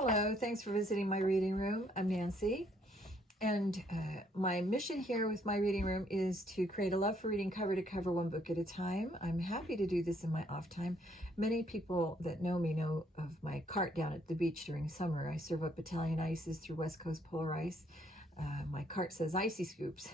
Hello, thanks for visiting my reading room. I'm Nancy, and my mission here with my reading room is to create a love for reading cover to cover, one book at a time. I'm happy to do this in my off time. Many people that know me know of my cart down at the beach during summer. I serve up Italian ices through West Coast Polar Ice. My cart says Icy Scoops.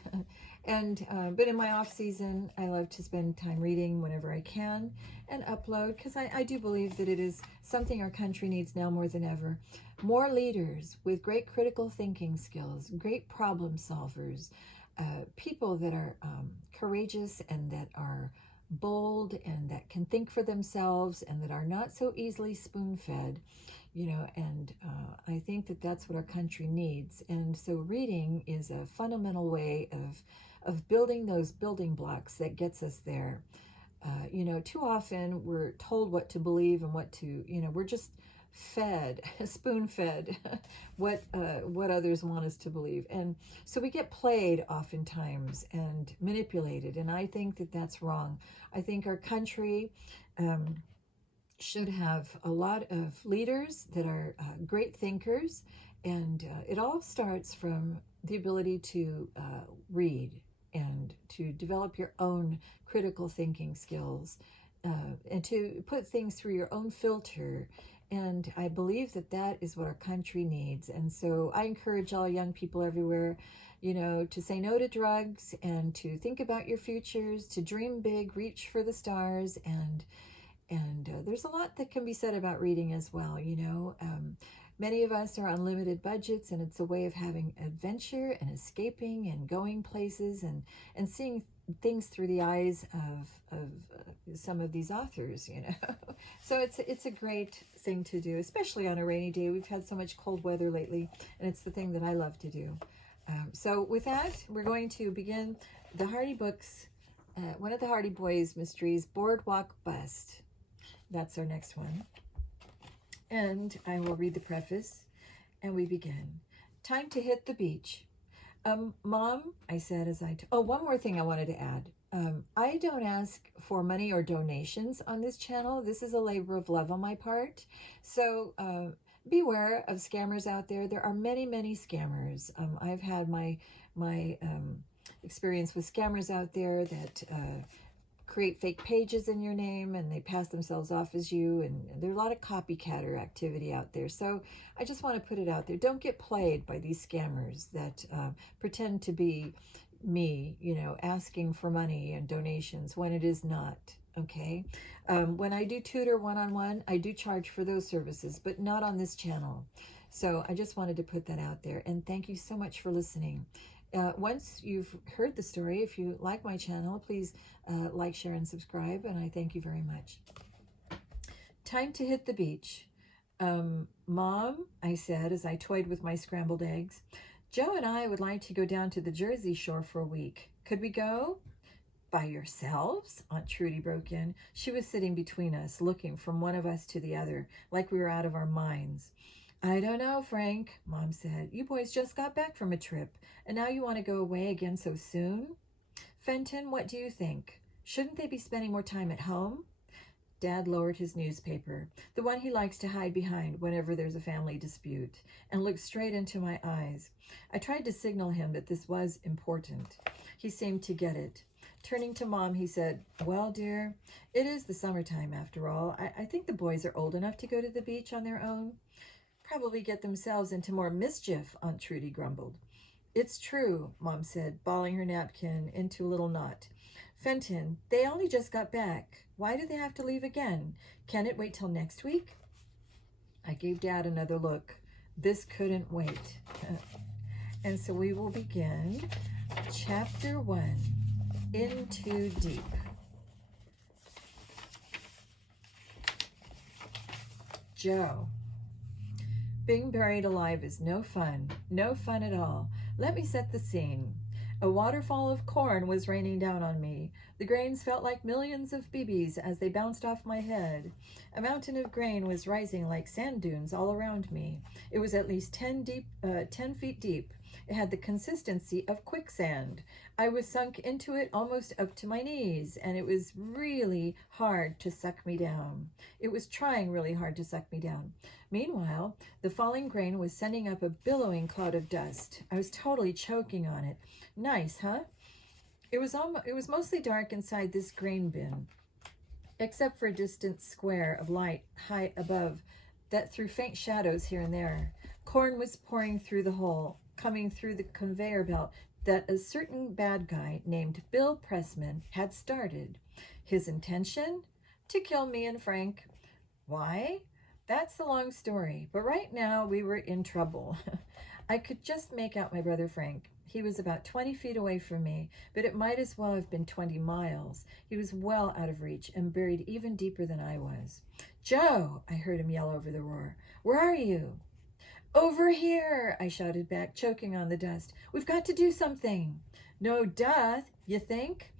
But in my off season, I love to spend time reading whenever I can and upload, because I do believe that it is something our country needs now more than ever. More leaders with great critical thinking skills, great problem solvers, people that are courageous and that are bold and that can think for themselves and that are not so easily spoon-fed, and I think that that's what our country needs. And so reading is a fundamental way of building those building blocks that gets us there. Too often we're told what to believe and what to, we're just fed, spoon-fed what others want us to believe. And so we get played oftentimes and manipulated. And I think that that's wrong. I think our country should have a lot of leaders that are great thinkers. And it all starts from the ability to read and to develop your own critical thinking skills, and to put things through your own filter. And I believe that that is what our country needs. And so I encourage all young people everywhere, to say no to drugs and to think about your futures, to dream big, reach for the stars. And there's a lot that can be said about reading as well. Many of us are on limited budgets, and it's a way of having adventure and escaping and going places and seeing things through the eyes of some of these authors, So it's a great thing to do, especially on a rainy day. We've had so much cold weather lately, and it's the thing that I love to do. So with that, we're going to begin the Hardy books, one of the Hardy Boys mysteries, Boardwalk Bust. That's our next one. And I will read the preface, and we begin. Time to hit the beach. Mom, I said as one more thing I wanted to add. I don't ask for money or donations on this channel. This is a labor of love on my part. So beware of scammers out there. There are many, many scammers. I've had my experience with scammers out there that create fake pages in your name, and they pass themselves off as you, and there's a lot of copycatter activity out there. So I just want to put it out there. Don't get played by these scammers that pretend to be me, asking for money and donations when it is not, okay? When I do tutor one-on-one, I do charge for those services, but not on this channel. So I just wanted to put that out there, and thank you so much for listening. Once you've heard the story, if you like my channel, please like, share, and subscribe, and I thank you very much. Time to hit the beach. Mom, I said as I toyed with my scrambled eggs, Joe and I would like to go down to the Jersey Shore for a week. Could we go? By yourselves? Aunt Trudy broke in. She was sitting between us, looking from one of us to the other, like we were out of our minds. I don't know, Frank, Mom said. You boys just got back from a trip, and now you want to go away again so soon? Fenton, what do you think? Shouldn't they be spending more time at home? Dad lowered his newspaper, the one he likes to hide behind whenever there's a family dispute, and looked straight into my eyes. I tried to signal him that this was important. He seemed to get it. Turning to Mom, he said, well, dear, it is the summertime after all. I think the boys are old enough to go to the beach on their own. Probably get themselves into more mischief, Aunt Trudy grumbled. It's true, Mom said, balling her napkin into a little knot. Fenton, they only just got back. Why do they have to leave again? Can it wait till next week? I gave Dad another look. This couldn't wait. And so we will begin Chapter 1, In Too Deep. Joe. Being buried alive is no fun at all. Let me set the scene. A waterfall of corn was raining down on me. The grains felt like millions of BBs as they bounced off my head. A mountain of grain was rising like sand dunes all around me. It was at least 10 feet deep. It had the consistency of quicksand. I was sunk into it almost up to my knees, and it was really hard to suck me down. It was trying really hard to suck me down. Meanwhile, the falling grain was sending up a billowing cloud of dust. I was totally choking on it. Nice, huh? It was mostly dark inside this grain bin, except for a distant square of light high above that threw faint shadows here and there. Corn was pouring through the hole, coming through the conveyor belt that a certain bad guy named Bill Pressman had started. His intention? To kill me and Frank. Why? That's a long story, but right now we were in trouble. I could just make out my brother Frank. He was about 20 feet away from me, but it might as well have been 20 miles. He was well out of reach and buried even deeper than I was. Joe, I heard him yell over the roar. Where are you? Over here, I shouted back, choking on the dust. We've got to do something. No duh, you think?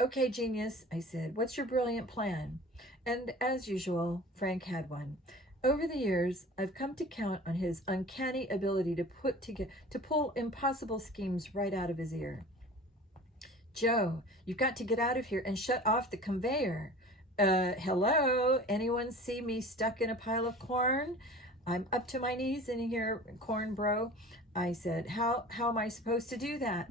Okay, genius, I said. What's your brilliant plan? And as usual, Frank had one. Over the years, I've come to count on his uncanny ability to pull impossible schemes right out of his ear. Joe, you've got to get out of here and shut off the conveyor. Hello? Anyone see me stuck in a pile of corn? I'm up to my knees in here, corn bro. I said, how am I supposed to do that?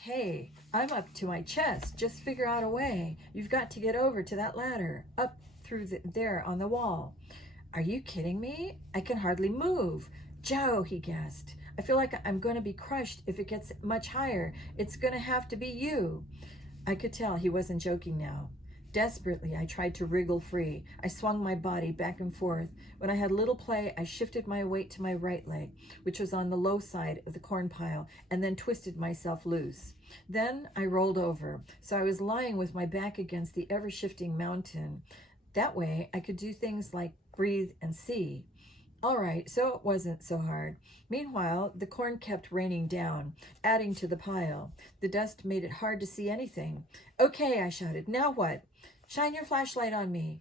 Hey, I'm up to my chest. Just figure out a way. You've got to get over to that ladder, up through there on the wall. Are you kidding me? I can hardly move. Joe, he gasped. I feel like I'm going to be crushed if it gets much higher. It's going to have to be you. I could tell he wasn't joking now. Desperately, I tried to wriggle free. I swung my body back and forth. When I had little play, I shifted my weight to my right leg, which was on the low side of the corn pile, and then twisted myself loose. Then I rolled over, so I was lying with my back against the ever-shifting mountain. That way, I could do things like breathe and see. All right, so it wasn't so hard. Meanwhile, the corn kept raining down, adding to the pile. The dust made it hard to see anything. Okay, I shouted. Now what? Shine your flashlight on me.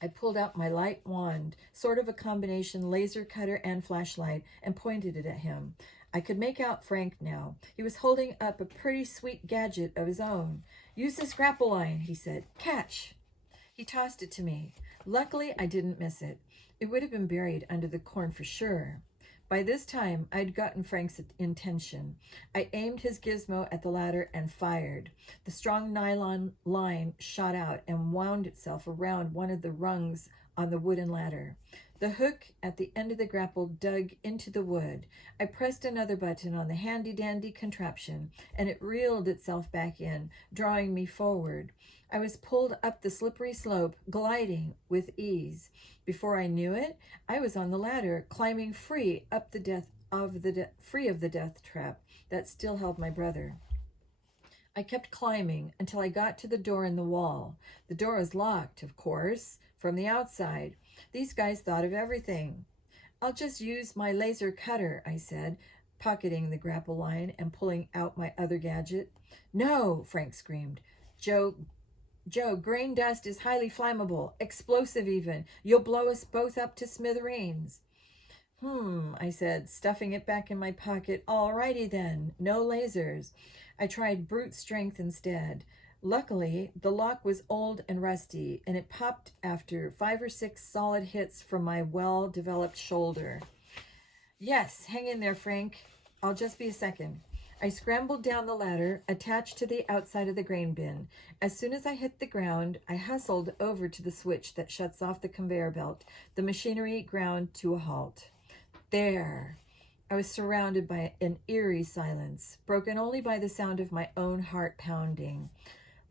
I pulled out my light wand, sort of a combination laser cutter and flashlight, and pointed it at him. I could make out Frank now. He was holding up a pretty sweet gadget of his own. Use this grapple line, he said. Catch. He tossed it to me. Luckily, I didn't miss it. It would have been buried under the corn for sure. By this time, I'd gotten Frank's intention. I aimed his gizmo at the ladder and fired. The strong nylon line shot out and wound itself around one of the rungs on the wooden ladder. The hook at the end of the grapple dug into the wood. I pressed another button on the handy-dandy contraption, and it reeled itself back in, drawing me forward. I was pulled up the slippery slope, gliding with ease. Before I knew it, I was on the ladder, climbing free up free of the death trap that still held my brother. I kept climbing until I got to the door in the wall. The door was locked, of course, from the outside. These guys thought of everything. I'll just use my laser cutter, I said, pocketing the grapple line and pulling out my other gadget. No, Frank screamed. Joe, grain dust is highly flammable, explosive even. You'll blow us both up to smithereens. I said, stuffing it back in my pocket. All righty then, no lasers. I tried brute strength instead. Luckily, the lock was old and rusty, and it popped after 5 or 6 solid hits from my well-developed shoulder. Yes, hang in there, Frank. I'll just be a second. I scrambled down the ladder, attached to the outside of the grain bin. As soon as I hit the ground, I hustled over to the switch that shuts off the conveyor belt. The machinery ground to a halt. There. I was surrounded by an eerie silence, broken only by the sound of my own heart pounding.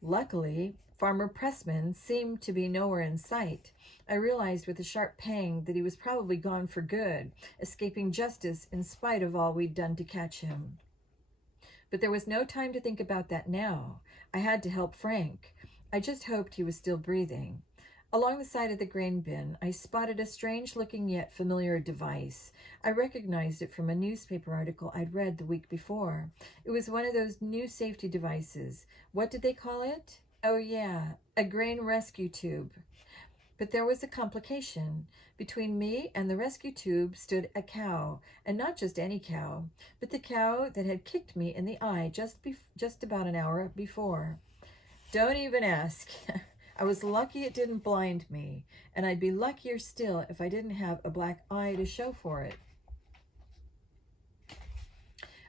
Luckily, Farmer Pressman seemed to be nowhere in sight. I realized with a sharp pang that he was probably gone for good, escaping justice in spite of all we'd done to catch him. But there was no time to think about that now. I had to help Frank. I just hoped he was still breathing. Along the side of the grain bin, I spotted a strange-looking yet familiar device. I recognized it from a newspaper article I'd read the week before. It was one of those new safety devices. What did they call it? Oh, yeah, a grain rescue tube. But there was a complication. Between me and the rescue tube stood a cow, and not just any cow, but the cow that had kicked me in the eye just about an hour before. Don't even ask. I was lucky it didn't blind me, and I'd be luckier still if I didn't have a black eye to show for it.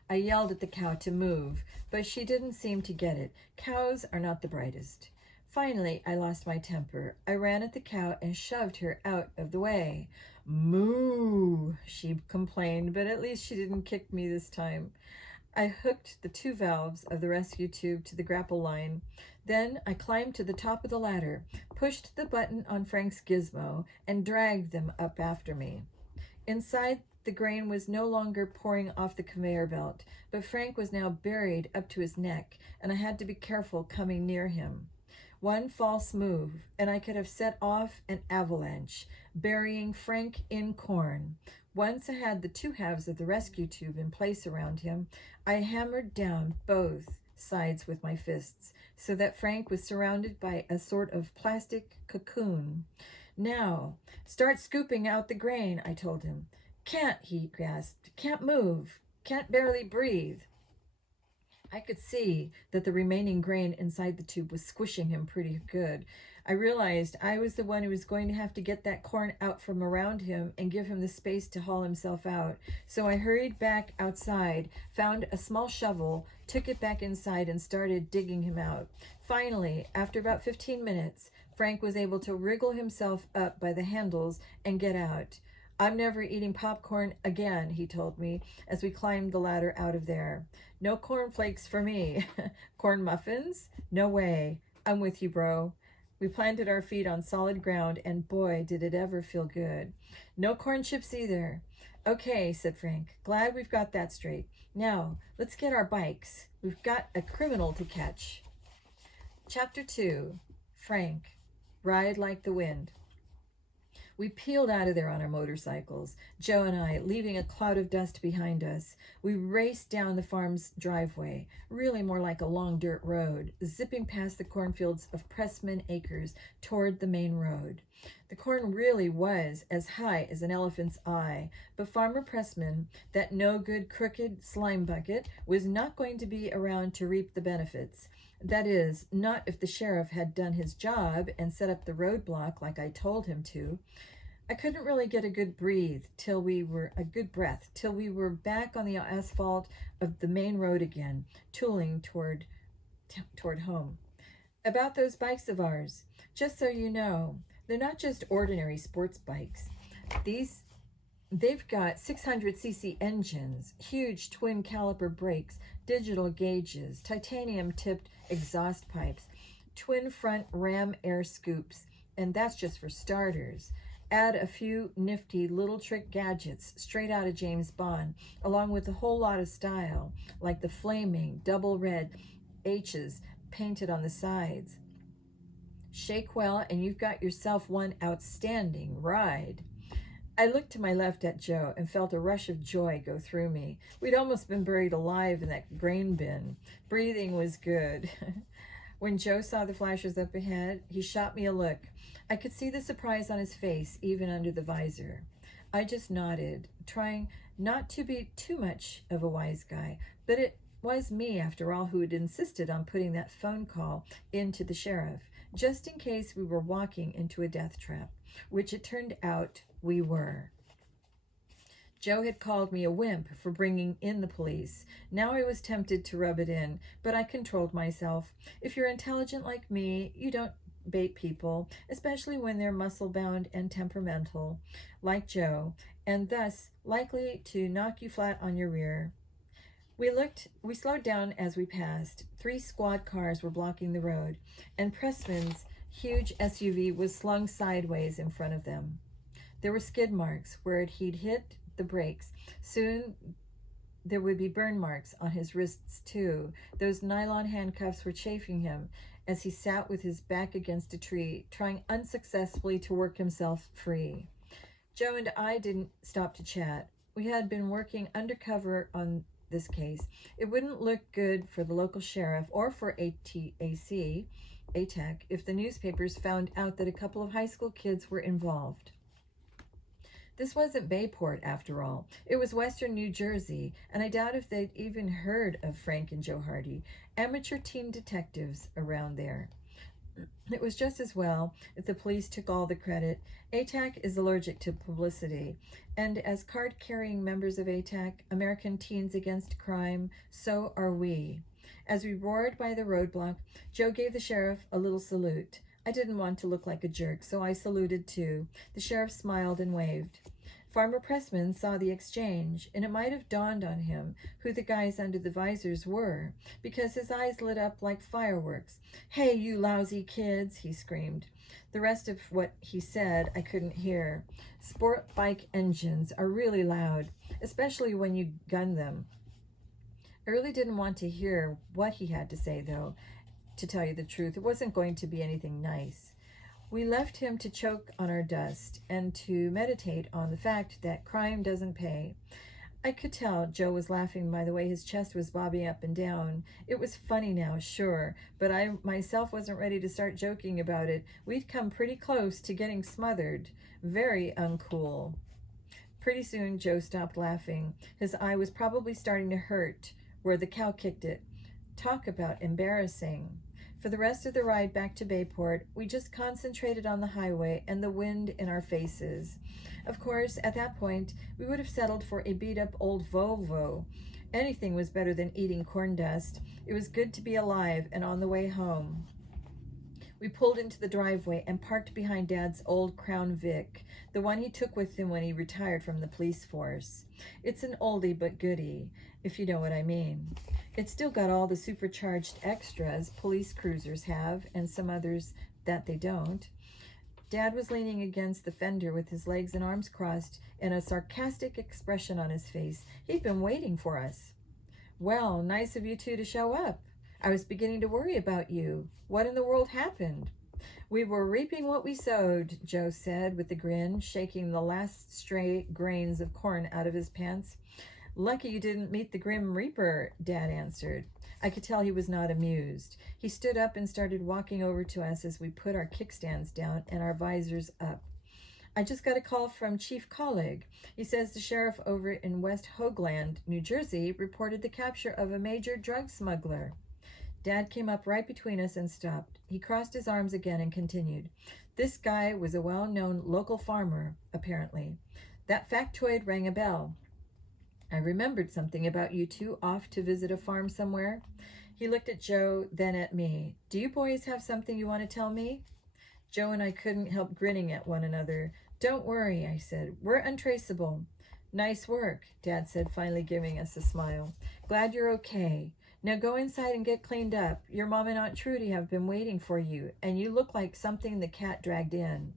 I yelled at the cow to move, but she didn't seem to get it. Cows are not the brightest. Finally, I lost my temper. I ran at the cow and shoved her out of the way. Moo, she complained, but at least she didn't kick me this time. I hooked the 2 valves of the rescue tube to the grapple line. Then I climbed to the top of the ladder, pushed the button on Frank's gizmo, and dragged them up after me. Inside, the grain was no longer pouring off the conveyor belt, but Frank was now buried up to his neck, and I had to be careful coming near him. One false move, and I could have set off an avalanche, burying Frank in corn. Once I had the 2 halves of the rescue tube in place around him, I hammered down both sides with my fists, so that Frank was surrounded by a sort of plastic cocoon. Now, start scooping out the grain, I told him. Can't, he gasped. Can't move. Can't barely breathe. I could see that the remaining grain inside the tube was squishing him pretty good. I realized I was the one who was going to have to get that corn out from around him and give him the space to haul himself out. So I hurried back outside, found a small shovel, took it back inside, and started digging him out. Finally, after about 15 minutes, Frank was able to wriggle himself up by the handles and get out. I'm never eating popcorn again, he told me, as we climbed the ladder out of there. No cornflakes for me. Corn muffins? No way. I'm with you, bro. We planted our feet on solid ground, and boy, did it ever feel good. No corn chips either. Okay, said Frank. Glad we've got that straight. Now, let's get our bikes. We've got a criminal to catch. Chapter 2, Frank, Ride Like the Wind. We peeled out of there on our motorcycles, Joe and I, leaving a cloud of dust behind us. We raced down the farm's driveway, really more like a long dirt road, zipping past the cornfields of Pressman Acres toward the main road. The corn really was as high as an elephant's eye, but Farmer Pressman, that no-good crooked slime bucket, was not going to be around to reap the benefits. That is, not if the sheriff had done his job and set up the roadblock like I told him to. I couldn't really get a good breath till we were back on the asphalt of the main road again, tooling toward home. About those bikes of ours, just so you know, they're not just ordinary sports bikes. They've got 600cc engines, huge twin caliper brakes, digital gauges, titanium-tipped exhaust pipes, twin front ram air scoops, and that's just for starters. Add a few nifty little trick gadgets straight out of James Bond, along with a whole lot of style, like the flaming double red H's painted on the sides. Shake well, and you've got yourself one outstanding ride. I looked to my left at Joe and felt a rush of joy go through me. We'd almost been buried alive in that grain bin. Breathing was good. When Joe saw the flashes up ahead, he shot me a look. I could see the surprise on his face, even under the visor. I just nodded, trying not to be too much of a wise guy, but it was me, after all, who had insisted on putting that phone call into the sheriff, just in case we were walking into a death trap, which it turned out we were. Joe had called me a wimp for bringing in the police. Now I was tempted to rub it in, but I controlled myself. If you're intelligent like me, you don't bait people, especially when they're muscle-bound and temperamental, like Joe, and thus likely to knock you flat on your rear. We slowed down as we passed. 3 squad cars were blocking the road, and Pressman's huge SUV was slung sideways in front of them. There were skid marks where he'd hit the brakes. Soon there would be burn marks on his wrists too. Those nylon handcuffs were chafing him as he sat with his back against a tree, trying unsuccessfully to work himself free. Joe and I didn't stop to chat. We had been working undercover on this case. It wouldn't look good for the local sheriff or for ATAC ATAC if the newspapers found out that a couple of high school kids were involved. This wasn't Bayport, after all. It was Western New Jersey, and I doubt if they'd even heard of Frank and Joe Hardy, amateur teen detectives around there. It was just as well if the police took all the credit. ATAC is allergic to publicity, and as card-carrying members of ATAC, American Teens Against Crime, so are we. As we roared by the roadblock, Joe gave the sheriff a little salute. I didn't want to look like a jerk, so I saluted too. The sheriff smiled and waved. Farmer Pressman saw the exchange, and it might have dawned on him who the guys under the visors were, because his eyes lit up like fireworks. "Hey, you lousy kids," he screamed. The rest of what he said I couldn't hear. Sport bike engines are really loud, especially when you gun them. I really didn't want to hear what he had to say, though. To tell you the truth, it wasn't going to be anything nice. We left him to choke on our dust and to meditate on the fact that crime doesn't pay. I could tell Joe was laughing by the way his chest was bobbing up and down. It was funny now, sure, but I myself wasn't ready to start joking about it. We'd come pretty close to getting smothered. Very uncool. Pretty soon Joe stopped laughing. His eye was probably starting to hurt where the cow kicked it. Talk about embarrassing. For the rest of the ride back to Bayport, we just concentrated on the highway and the wind in our faces. Of course, at that point, we would have settled for a beat-up old Volvo. Anything was better than eating corn dust. It was good to be alive and on the way home. We pulled into the driveway and parked behind Dad's old Crown Vic, the one he took with him when he retired from the police force. It's an oldie but goodie, if you know what I mean. It's still got all the supercharged extras police cruisers have, and some others that they don't. Dad was leaning against the fender with his legs and arms crossed and a sarcastic expression on his face. He'd been waiting for us. "Well, nice of you two to show up. I was beginning to worry about you. What in the world happened?" "We were reaping what we sowed," Joe said with a grin, shaking the last stray grains of corn out of his pants. "Lucky you didn't meet the Grim Reaper," Dad answered. I could tell he was not amused. He stood up and started walking over to us as we put our kickstands down and our visors up. "I just got a call from Chief Collig. He says the sheriff over in West Hoagland, New Jersey, reported the capture of a major drug smuggler." Dad came up right between us and stopped. He crossed his arms again and continued. "This guy was a well-known local farmer, apparently. That factoid rang a bell. I remembered something about you two off to visit a farm somewhere." He looked at Joe, then at me. "Do you boys have something you want to tell me?" Joe and I couldn't help grinning at one another. "Don't worry," I said. "We're untraceable." "Nice work," Dad said, finally giving us a smile. "Glad you're okay. Now go inside and get cleaned up. Your mom and Aunt Trudy have been waiting for you, and you look like something the cat dragged in."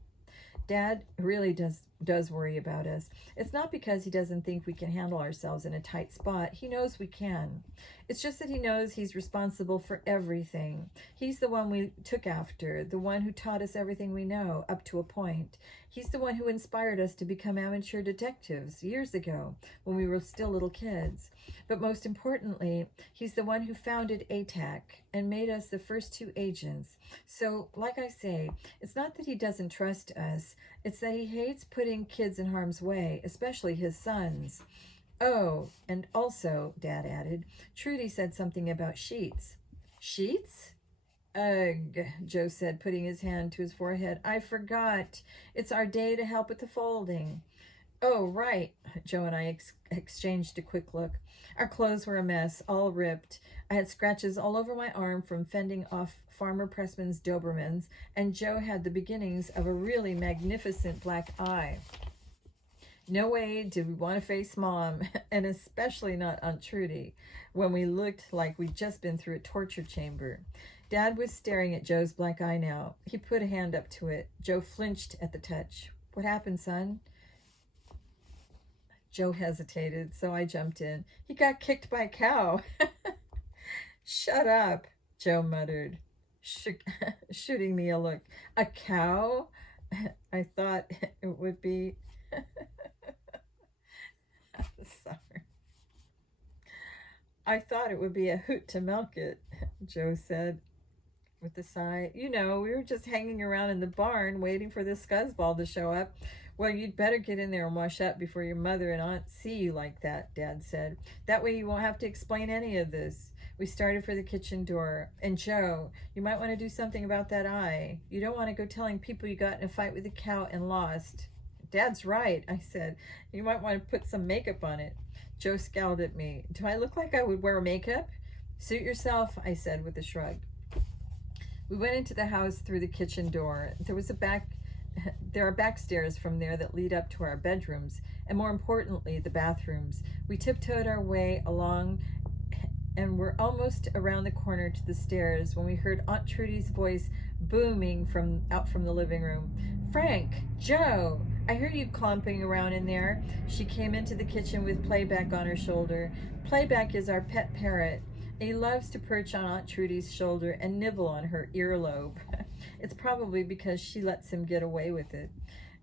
Dad really does worry about us. It's not because he doesn't think we can handle ourselves in a tight spot. He knows we can. It's just that he knows he's responsible for everything. He's the one we took after, the one who taught us everything we know, up to a point. He's the one who inspired us to become amateur detectives years ago, when we were still little kids. But most importantly, he's the one who founded ATAC and made us the first two agents. So, like I say, it's not that he doesn't trust us. It's that he hates putting kids in harm's way, especially his sons. "Oh, and also," Dad added, "Trudy said something about sheets." "Sheets?" "Ugh," Joe said, putting his hand to his forehead. "I forgot. It's our day to help with the folding." "Oh, right." Joe and I exchanged a quick look. Our clothes were a mess, all ripped. I had scratches all over my arm from fending off Farmer Pressman's Dobermans, and Joe had the beginnings of a really magnificent black eye. No way did we want to face Mom, and especially not Aunt Trudy, when we looked like we'd just been through a torture chamber. Dad was staring at Joe's black eye now. He put a hand up to it. Joe flinched at the touch. "What happened, son?" Joe hesitated, so I jumped in. "He got kicked by a cow." "Shut up," Joe muttered, shooting me a look. "A cow?" I thought it would be... Sorry. "I thought it would be a hoot to milk it," Joe said. with a sigh. You know, we were just hanging around in the barn waiting for the scuzzball to show up. Well, you'd better get in there and wash up before your mother and aunt see you like that, Dad said. That way you won't have to explain any of this. We started for the kitchen door. And Joe, you might want to do something about that eye. You don't want to go telling people you got in a fight with a cow and lost. Dad's right, I said. You might want to put some makeup on it. Joe scowled at me. Do I look like I would wear makeup? Suit yourself, I said with a shrug. We went into the house through the kitchen door. There are back stairs from there that lead up to our bedrooms, and more importantly, the bathrooms. We tiptoed our way along and were almost around the corner to the stairs when we heard Aunt Trudy's voice booming out from the living room. Frank, Joe, I hear you clomping around in there. She came into the kitchen with Playback on her shoulder. Playback is our pet parrot. He loves to perch on Aunt Trudy's shoulder and nibble on her earlobe. It's probably because she lets him get away with it.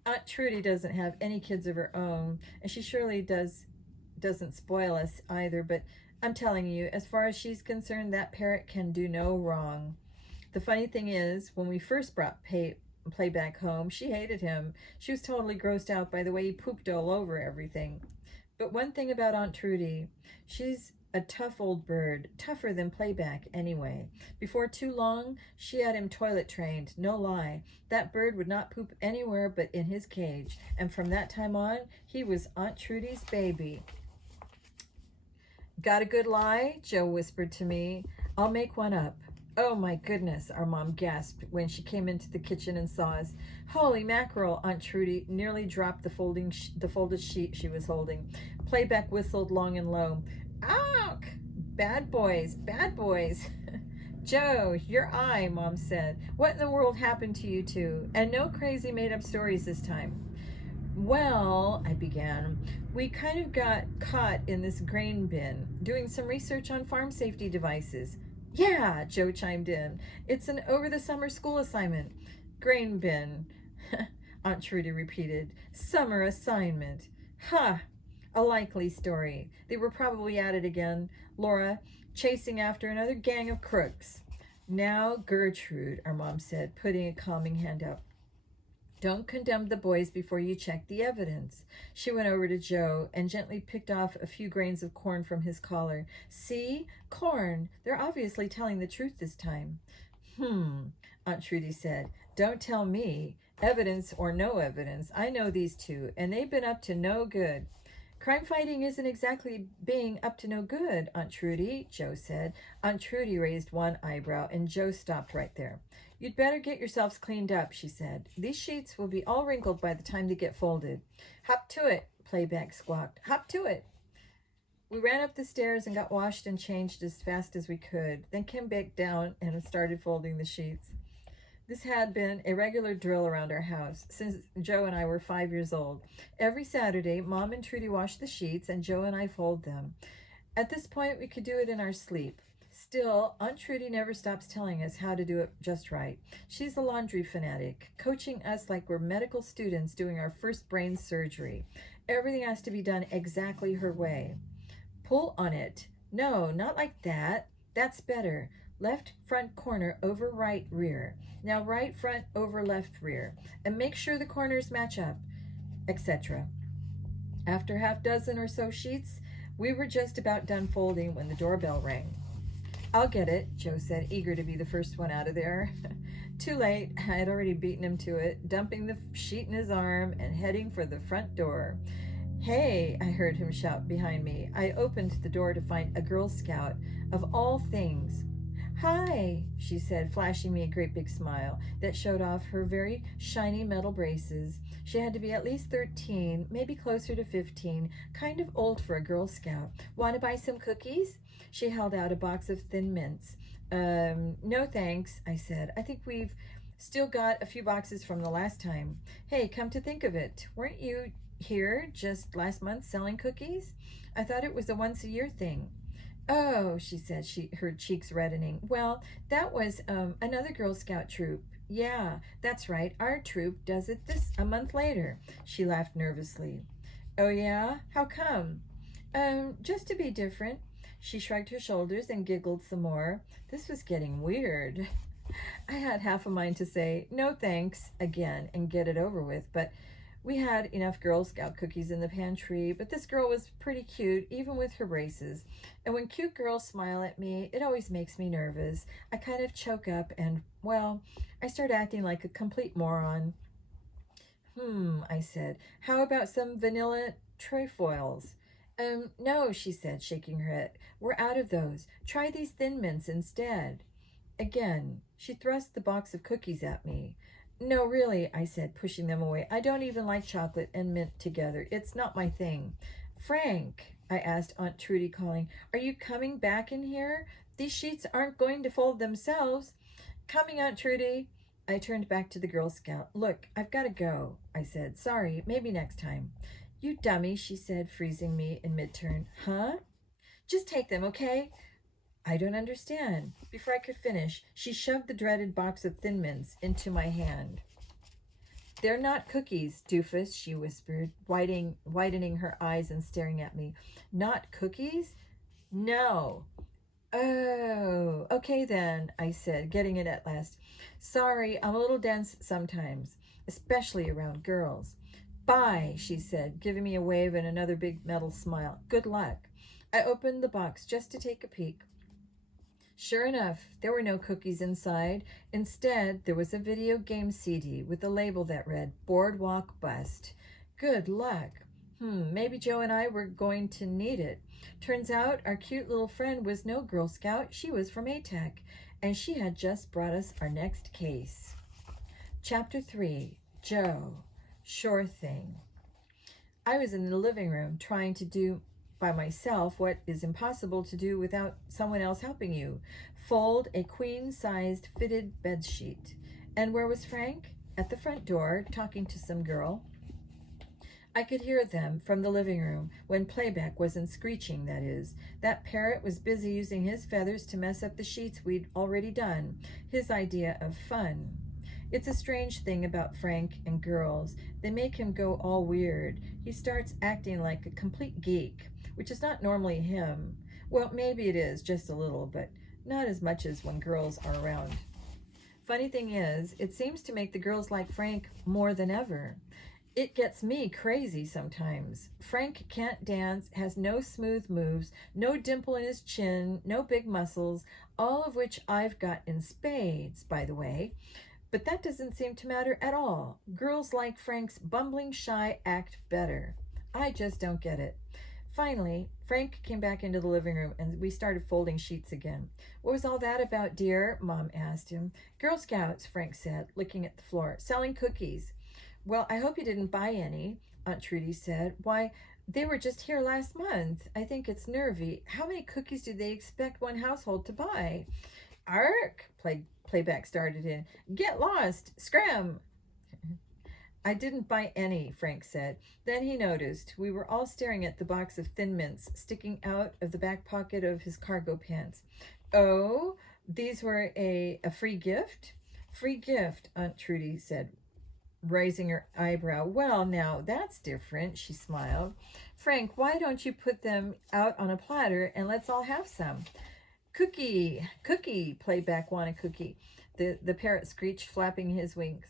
Aunt Trudy doesn't have any kids of her own, and she surely doesn't spoil us either, but I'm telling you, as far as she's concerned, that parrot can do no wrong. The funny thing is, when we first brought Playback home, she hated him. She was totally grossed out by the way he pooped all over everything. But one thing about Aunt Trudy, she's a tough old bird, tougher than Playback anyway. Before too long, she had him toilet trained, no lie. That bird would not poop anywhere but in his cage, and from that time on, he was Aunt Trudy's baby. Got a good lie? Joe whispered to me. I'll make one up. Oh my goodness, our mom gasped when she came into the kitchen and saw us. Holy mackerel, Aunt Trudy nearly dropped the folded sheet she was holding. Playback whistled long and low. Ouch! Bad boys, bad boys. Joe, your eye, Mom said. What in the world happened to you two? And no crazy made-up stories this time. Well, I began, we kind of got caught in this grain bin, doing some research on farm safety devices. Yeah, Joe chimed in. It's an over-the-summer school assignment. Grain bin, Aunt Trudy repeated. Summer assignment. Ha! A likely story. They were probably at it again, Laura, chasing after another gang of crooks. Now, Gertrude, our mom said, putting a calming hand up. Don't condemn the boys before you check the evidence. She went over to Joe and gently picked off a few grains of corn from his collar. See? Corn. They're obviously telling the truth this time. Aunt Trudy said. Don't tell me. Evidence or no evidence. I know these two, and they've been up to no good. Crime fighting isn't exactly being up to no good, Aunt Trudy, Joe said. Aunt Trudy raised one eyebrow, and Joe stopped right there. You'd better get yourselves cleaned up, she said. These sheets will be all wrinkled by the time they get folded. Hop to it, Playback squawked. Hop to it. We ran up the stairs and got washed and changed as fast as we could, then came back down and started folding the sheets. This had been a regular drill around our house since Joe and I were 5 years old. Every Saturday, Mom and Trudy washed the sheets and Joe and I fold them. At this point, we could do it in our sleep. Still, Aunt Trudy never stops telling us how to do it just right. She's a laundry fanatic, coaching us like we're medical students doing our first brain surgery. Everything has to be done exactly her way. Pull on it. No, not like that. That's better. Left front corner over right rear. Now right front over left rear. And make sure the corners match up, etc. After half dozen or so sheets, we were just about done folding when the doorbell rang. I'll get it, Joe said, eager to be the first one out of there. Too late. I had already beaten him to it, dumping the sheet in his arm and heading for the front door. Hey, I heard him shout behind me. I opened the door to find a Girl Scout, of all things. Hi, she said, flashing me a great big smile that showed off her very shiny metal braces. She had to be at least 13, maybe closer to 15, kind of old for a Girl Scout. Want to buy some cookies? She held out a box of Thin Mints. No thanks, I said. I think we've still got a few boxes from the last time. Hey, come to think of it, weren't you here just last month selling cookies? I thought it was a once-a-year thing. Oh, she said, her cheeks reddening. Well, that was another Girl Scout troop. Yeah, that's right. Our troop does it a month later. She laughed nervously. Oh, yeah? How come? Just to be different. She shrugged her shoulders and giggled some more. This was getting weird. I had half a mind to say, no thanks, again, and get it over with, but we had enough Girl Scout cookies in the pantry, but this girl was pretty cute, even with her braces. And when cute girls smile at me, it always makes me nervous. I kind of choke up and, well, I start acting like a complete moron. I said, how about some vanilla trefoils? No, she said, shaking her head. We're out of those. Try these Thin Mints instead. Again, she thrust the box of cookies at me. No, really, I said, pushing them away. I don't even like chocolate and mint together. It's not my thing. Frank, I asked Aunt Trudy, calling, are you coming back in here? These sheets aren't going to fold themselves. Coming, Aunt Trudy. I turned back to the Girl Scout. Look, I've got to go, I said. Sorry, maybe next time. You dummy, she said, freezing me in mid-turn. Huh? Just take them, okay? I don't understand. Before I could finish, she shoved the dreaded box of Thin Mints into my hand. They're not cookies, doofus, she whispered, widening her eyes and staring at me. Not cookies? No. Oh, okay then, I said, getting it at last. Sorry, I'm a little dense sometimes, especially around girls. Bye, she said, giving me a wave and another big metal smile. Good luck. I opened the box just to take a peek. Sure enough, there were no cookies inside. Instead, there was a video game CD with a label that read, Boardwalk Bust. Good luck. Maybe Joe and I were going to need it. Turns out our cute little friend was no Girl Scout. She was from ATEC, and she had just brought us our next case. Chapter 3, Joe. Sure thing. I was in the living room trying to do by myself what is impossible to do without someone else helping you. Fold a queen-sized fitted bedsheet. And where was Frank? At the front door, talking to some girl. I could hear them from the living room, when playback wasn't screeching, that is. That parrot was busy using his feathers to mess up the sheets we'd already done. His idea of fun. It's a strange thing about Frank and girls. They make him go all weird. He starts acting like a complete geek, which is not normally him. Well, maybe it is, just a little, but not as much as when girls are around. Funny thing is, it seems to make the girls like Frank more than ever. It gets me crazy sometimes. Frank can't dance, has no smooth moves, no dimple in his chin, no big muscles, all of which I've got in spades, by the way. But that doesn't seem to matter at all. Girls like Frank's bumbling, shy act better. I just don't get it. Finally, Frank came back into the living room and we started folding sheets again. What was all that about, dear? Mom asked him. Girl Scouts, Frank said, looking at the floor, selling cookies. Well, I hope you didn't buy any, Aunt Trudy said. Why, they were just here last month. I think it's nervy. How many cookies do they expect one household to buy? Ark, playback started in. Get lost, scram. I didn't buy any, Frank said. Then he noticed we were all staring at the box of Thin Mints sticking out of the back pocket of his cargo pants. Oh, these were a free gift? Free gift, Aunt Trudy said, raising her eyebrow. Well, now, that's different, she smiled. Frank, why don't you put them out on a platter and let's all have some? Cookie, playback wanted cookie. The parrot screeched, flapping his wings.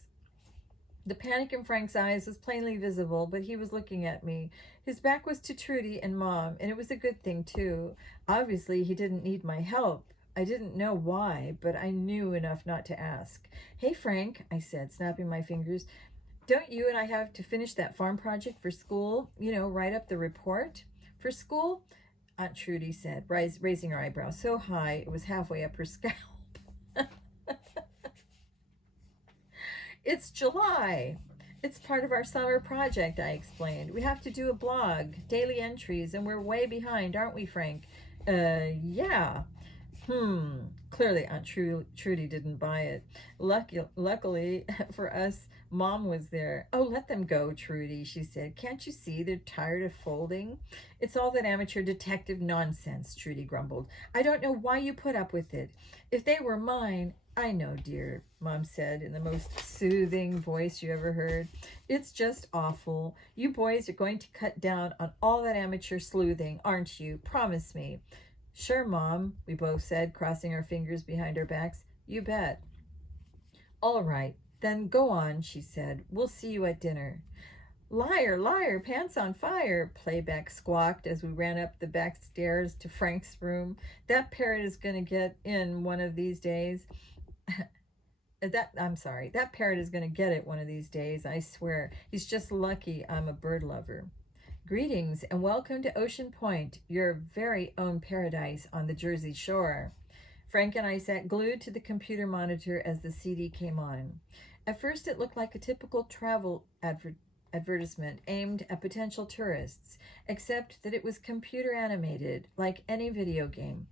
The panic in Frank's eyes was plainly visible, but he was looking at me. His back was to Trudy and Mom, and it was a good thing, too. Obviously, he didn't need my help. I didn't know why, but I knew enough not to ask. Hey, Frank, I said, snapping my fingers. Don't you and I have to finish that farm project for school? You know, write up the report? For school? Aunt Trudy said, raising her eyebrow so high it was halfway up her scalp. It's July. It's part of our summer project, I explained. We have to do a blog, daily entries, and we're way behind, aren't we, Frank? Yeah. Clearly Aunt Trudy didn't buy it. Luckily for us, Mom was there. Oh, let them go, Trudy, she said. Can't you see they're tired of folding? It's all that amateur detective nonsense, Trudy grumbled. I don't know why you put up with it. If they were mine, I know, dear, Mom said in the most soothing voice you ever heard. It's just awful. You boys are going to cut down on all that amateur sleuthing, aren't you? Promise me. Sure, Mom, we both said, crossing our fingers behind our backs. You bet. All right, then go on, she said. We'll see you at dinner. Liar, liar, pants on fire, Playback squawked as we ran up the back stairs to Frank's room. That parrot is going to get in one of these days. That parrot is going to get it one of these days, I swear. He's just lucky I'm a bird lover. Greetings and welcome to Ocean Point, your very own paradise on the Jersey Shore. Frank and I sat glued to the computer monitor as the CD came on. At first it looked like a typical travel advertisement aimed at potential tourists, except that it was computer animated, like any video game.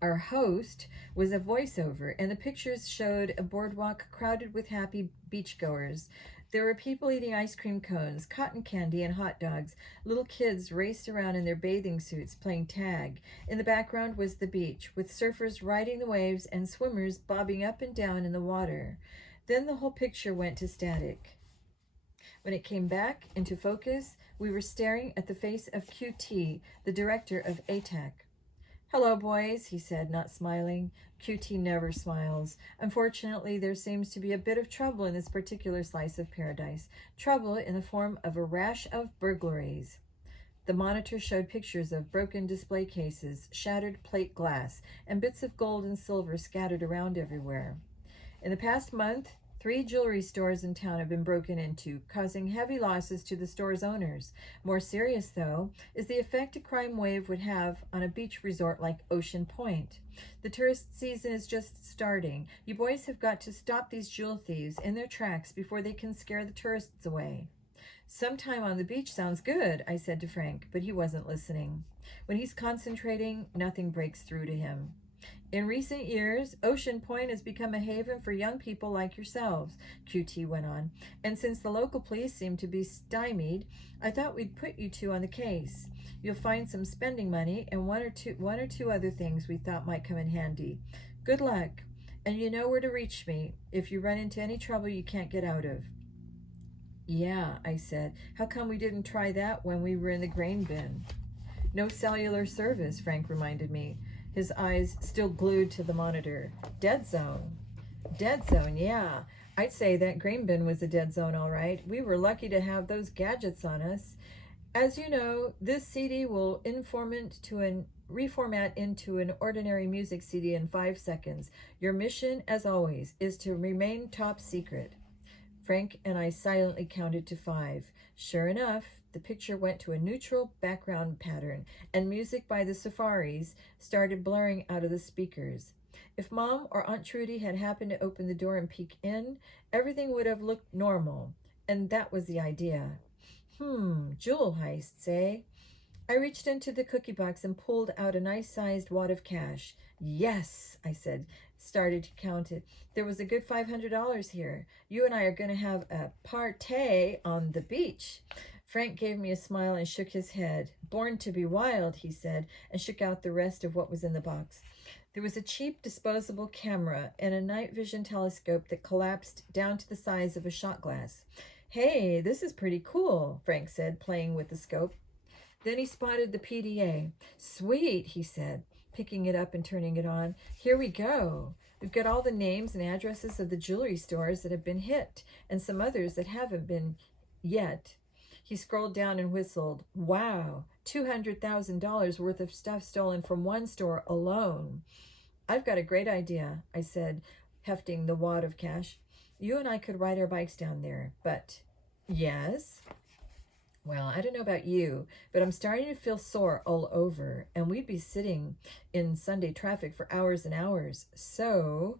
Our host was a voiceover, and the pictures showed a boardwalk crowded with happy beachgoers. There were people eating ice cream cones, cotton candy, and hot dogs. Little kids raced around in their bathing suits playing tag. In the background was the beach, with surfers riding the waves and swimmers bobbing up and down in the water. Then the whole picture went to static. When it came back into focus, we were staring at the face of QT, the director of ATAC. Hello, boys, he said, not smiling. QT never smiles. Unfortunately, there seems to be a bit of trouble in this particular slice of paradise. Trouble in the form of a rash of burglaries. The monitor showed pictures of broken display cases, shattered plate glass, and bits of gold and silver scattered around everywhere. In the past month, 3 jewelry stores in town have been broken into, causing heavy losses to the store's owners. More serious, though, is the effect a crime wave would have on a beach resort like Ocean Point. The tourist season is just starting. You boys have got to stop these jewel thieves in their tracks before they can scare the tourists away. Sometime on the beach sounds good, I said to Frank, but he wasn't listening. When he's concentrating, nothing breaks through to him. In recent years, Ocean Point has become a haven for young people like yourselves, QT went on, and since the local police seem to be stymied, I thought we'd put you two on the case. You'll find some spending money and one or two other things we thought might come in handy. Good luck, and you know where to reach me if you run into any trouble you can't get out of. Yeah, I said. How come we didn't try that when we were in the grain bin? No cellular service, Frank reminded me, his eyes still glued to the monitor. Dead zone. Dead zone, yeah. I'd say that grain bin was a dead zone, all right. We were lucky to have those gadgets on us. As you know, this CD will reformat into an ordinary music CD in 5 seconds. Your mission, as always, is to remain top secret. Frank and I silently counted to 5. Sure enough, the picture went to a neutral background pattern, and music by the Safaris started blaring out of the speakers. If Mom or Aunt Trudy had happened to open the door and peek in, everything would have looked normal, and that was the idea. Jewel heists, eh? I reached into the cookie box and pulled out a nice-sized wad of cash. Yes, I said, started to count it. There was a good $500 here. You and I are going to have a party on the beach. Frank gave me a smile and shook his head. Born to be wild, he said, and shook out the rest of what was in the box. There was a cheap disposable camera and a night vision telescope that collapsed down to the size of a shot glass. Hey, this is pretty cool, Frank said, playing with the scope. Then he spotted the PDA. Sweet, he said, picking it up and turning it on. Here we go. We've got all the names and addresses of the jewelry stores that have been hit and some others that haven't been yet. He scrolled down and whistled. Wow, $200,000 worth of stuff stolen from one store alone. I've got a great idea, I said, hefting the wad of cash. You and I could ride our bikes down there, but... Yes? Well, I don't know about you, but I'm starting to feel sore all over, and we'd be sitting in Sunday traffic for hours and hours. So,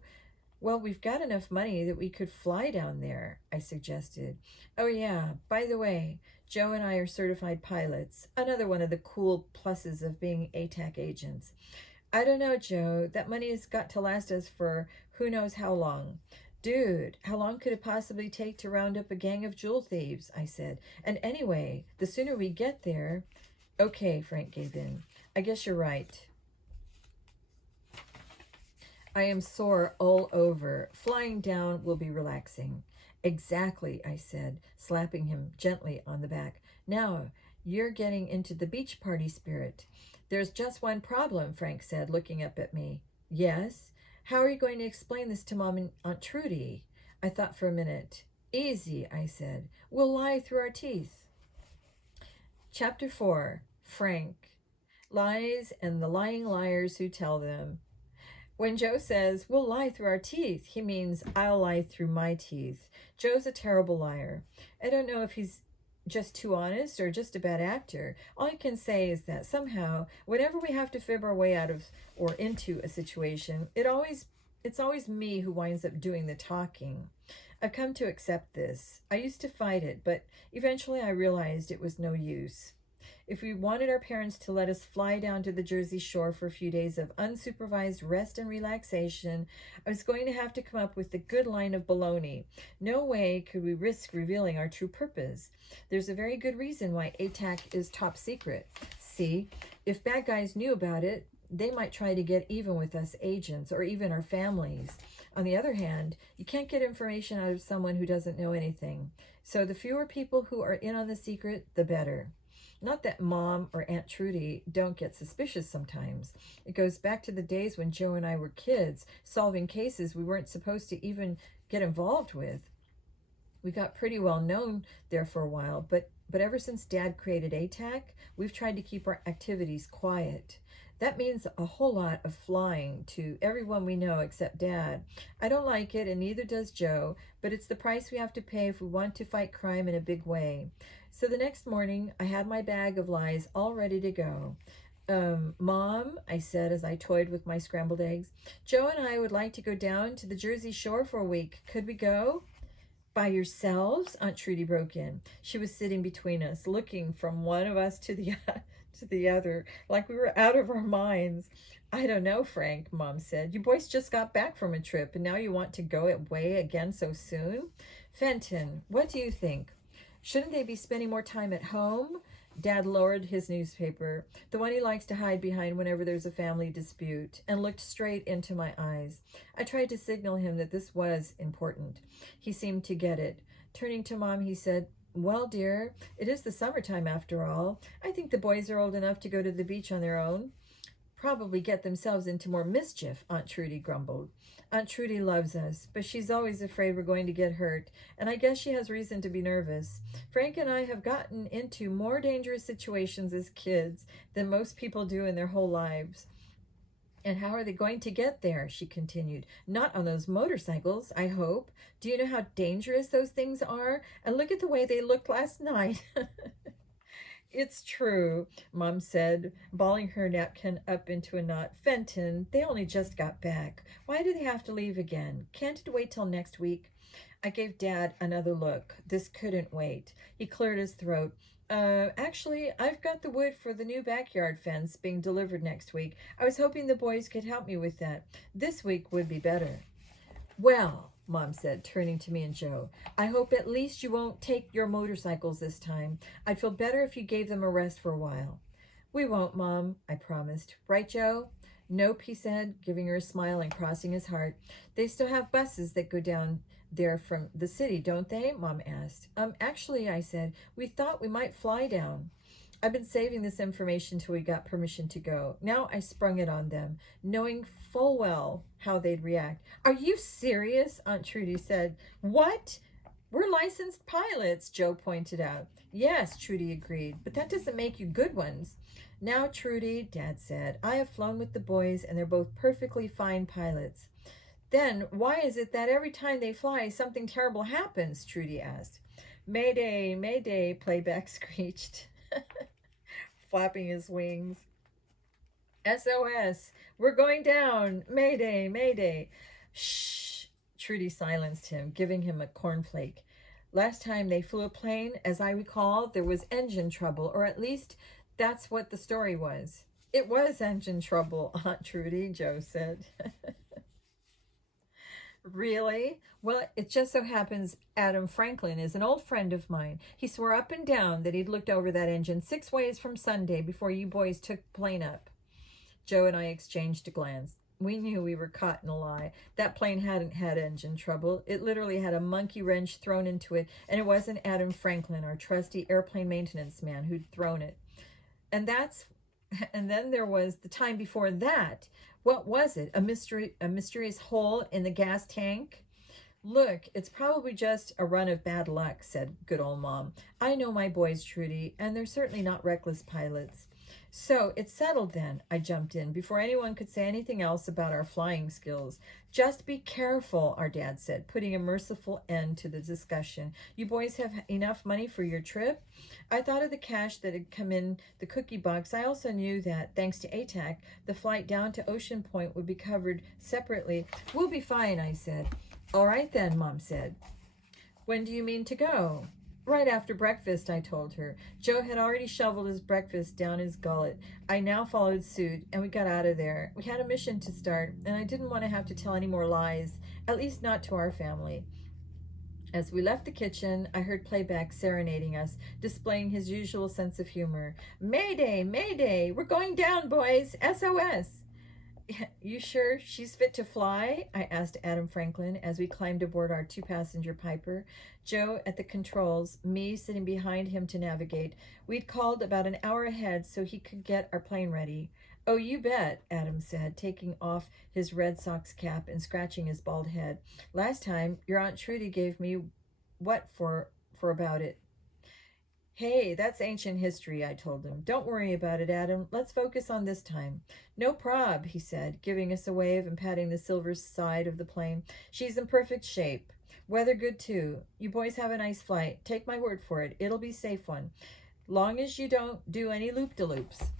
well, we've got enough money that we could fly down there, I suggested. Oh, yeah, by the way, Joe and I are certified pilots, another one of the cool pluses of being ATAC agents. I don't know, Joe. That money has got to last us for who knows how long. Dude, how long could it possibly take to round up a gang of jewel thieves? I said. And anyway, the sooner we get there... Okay, Frank gave in. I guess you're right. I am sore all over. Flying down will be relaxing. Exactly, I said, slapping him gently on the back. Now, you're getting into the beach party spirit. There's just one problem, Frank said, looking up at me. Yes? How are you going to explain this to Mom and Aunt Trudy? I thought for a minute. Easy, I said. We'll lie through our teeth. Chapter 4, Frank. Lies and the lying liars who tell them. When Joe says, we'll lie through our teeth, he means I'll lie through my teeth. Joe's a terrible liar. I don't know if he's just too honest or just a bad actor. All I can say is that somehow, whenever we have to fib our way out of or into a situation, it's always me who winds up doing the talking. I've come to accept this. I used to fight it, but eventually I realized it was no use. If we wanted our parents to let us fly down to the Jersey Shore for a few days of unsupervised rest and relaxation, I was going to have to come up with a good line of baloney. No way could we risk revealing our true purpose. There's a very good reason why ATAC is top secret. See, if bad guys knew about it, they might try to get even with us agents or even our families. On the other hand, you can't get information out of someone who doesn't know anything. So the fewer people who are in on the secret, the better. Not that Mom or Aunt Trudy don't get suspicious sometimes. It goes back to the days when Joe and I were kids, solving cases we weren't supposed to even get involved with. We got pretty well known there for a while, but ever since Dad created ATAC, we've tried to keep our activities quiet. That means a whole lot of flying to everyone we know except Dad. I don't like it, and neither does Joe, but it's the price we have to pay if we want to fight crime in a big way. So the next morning, I had my bag of lies all ready to go. Mom, I said as I toyed with my scrambled eggs, Joe and I would like to go down to the Jersey Shore for a week. Could we go? By yourselves? Aunt Trudy broke in. She was sitting between us, looking from one of us to the other, like we were out of our minds. I don't know, Frank, Mom said. You boys just got back from a trip, and now you want to go away again so soon? Fenton, what do you think? Shouldn't they be spending more time at home? Dad lowered his newspaper, the one he likes to hide behind whenever there's a family dispute, and looked straight into my eyes. I tried to signal him that this was important. He seemed to get it. Turning to Mom, he said, well, dear, it is the summertime after all. I think the boys are old enough to go to the beach on their own. Probably get themselves into more mischief, Aunt Trudy grumbled. Aunt Trudy loves us, but she's always afraid we're going to get hurt, and I guess she has reason to be nervous. Frank and I have gotten into more dangerous situations as kids than most people do in their whole lives. And how are they going to get there? She continued. Not on those motorcycles, I hope. Do you know how dangerous those things are? And look at the way they looked last night. It's true, Mom said, balling her napkin up into a knot. Fenton, they only just got back. Why do they have to leave again? Can't it wait till next week? I gave Dad another look. This couldn't wait. He cleared his throat. Actually, I've got the wood for the new backyard fence being delivered next week. I was hoping the boys could help me with that. This week would be better. Well, Mom said, turning to me and Joe, I hope at least you won't take your motorcycles this time. I'd feel better if you gave them a rest for a while. We won't, Mom, I promised. Right, Joe? Nope, he said, giving her a smile and crossing his heart. They still have buses that go down there from the city, don't they? Mom asked. Actually, I said, we thought we might fly down. I've been saving this information till we got permission to go. Now I sprung it on them, knowing full well how they'd react. Are you serious? Aunt Trudy said. What? We're licensed pilots, Joe pointed out. Yes, Trudy agreed, but that doesn't make you good ones. Now, Trudy, Dad said, I have flown with the boys, and they're both perfectly fine pilots. Then why is it that every time they fly, something terrible happens? Trudy asked. Mayday, Mayday, playback screeched, flapping his wings. SOS, we're going down. Mayday, Mayday. Shh, Trudy silenced him, giving him a cornflake. Last time they flew a plane, as I recall, there was engine trouble, or at least that's what the story was. It was engine trouble, Aunt Trudy, Joe said. Really? Well, it just so happens Adam Franklin is an old friend of mine. He swore up and down that he'd looked over that engine 6 ways from Sunday before you boys took the plane up. Joe and I exchanged a glance. We knew we were caught in a lie. That plane hadn't had engine trouble. It literally had a monkey wrench thrown into it, and it wasn't Adam Franklin, our trusty airplane maintenance man, who'd thrown it. And that's And then there was the time before that. What was it? A mysterious hole in the gas tank? Look, it's probably just a run of bad luck, said good old Mom. I know my boys, Trudy, and they're certainly not reckless pilots. So it's settled then, I jumped in, before anyone could say anything else about our flying skills. Just be careful, our dad said, putting a merciful end to the discussion. You boys have enough money for your trip? I thought of the cash that had come in the cookie box. I also knew that, thanks to ATAC, the flight down to Ocean Point would be covered separately. We'll be fine, I said. All right then, Mom said. When do you mean to go? Right after breakfast, I told her. Joe had already shoveled his breakfast down his gullet. I now followed suit, and we got out of there. We had a mission to start, and I didn't want to have to tell any more lies, at least not to our family. As we left the kitchen, I heard playback serenading us, displaying his usual sense of humor. Mayday, Mayday, we're going down, boys, SOS. You sure she's fit to fly? I asked Adam Franklin as we climbed aboard our two-passenger Piper. Joe at the controls, me sitting behind him to navigate. We'd called about an hour ahead so he could get our plane ready. Oh, you bet, Adam said, taking off his Red Sox cap and scratching his bald head. Last time, your Aunt Trudy gave me what for about it. Hey, that's ancient history, I told him. Don't worry about it, Adam. Let's focus on this time. No prob, he said, giving us a wave and patting the silver side of the plane. She's in perfect shape. Weather good, too. You boys have a nice flight. Take my word for it. It'll be a safe one. Long as you don't do any loop-de-loops.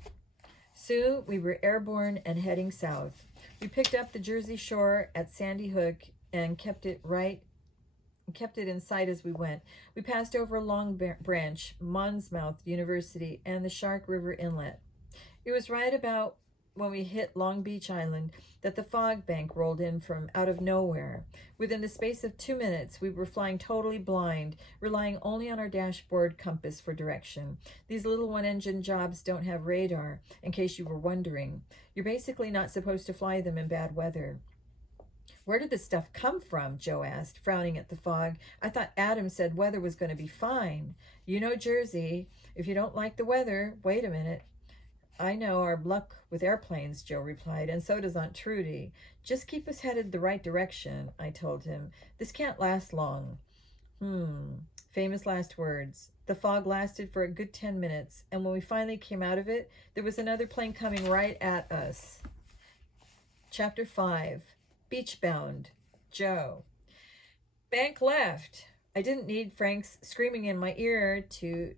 Soon we were airborne and heading south. We picked up the Jersey Shore at Sandy Hook and kept it in sight as we went. We passed over Long Branch, Monmouth University, and the Shark River Inlet. It was right about when we hit Long Beach Island that the fog bank rolled in from out of nowhere. Within the space of 2 minutes, we were flying totally blind, relying only on our dashboard compass for direction. These little one-engine jobs don't have radar, in case you were wondering. You're basically not supposed to fly them in bad weather. Where did this stuff come from? Joe asked, frowning at the fog. I thought Adam said weather was going to be fine. You know Jersey. If you don't like the weather, wait a minute. I know our luck with airplanes, Joe replied, and so does Aunt Trudy. Just keep us headed the right direction, I told him. This can't last long. Famous last words. The fog lasted for a good 10 minutes, and when we finally came out of it, there was another plane coming right at us. Chapter 5. Beachbound. Joe. Bank left. I didn't need Frank's screaming in my ear to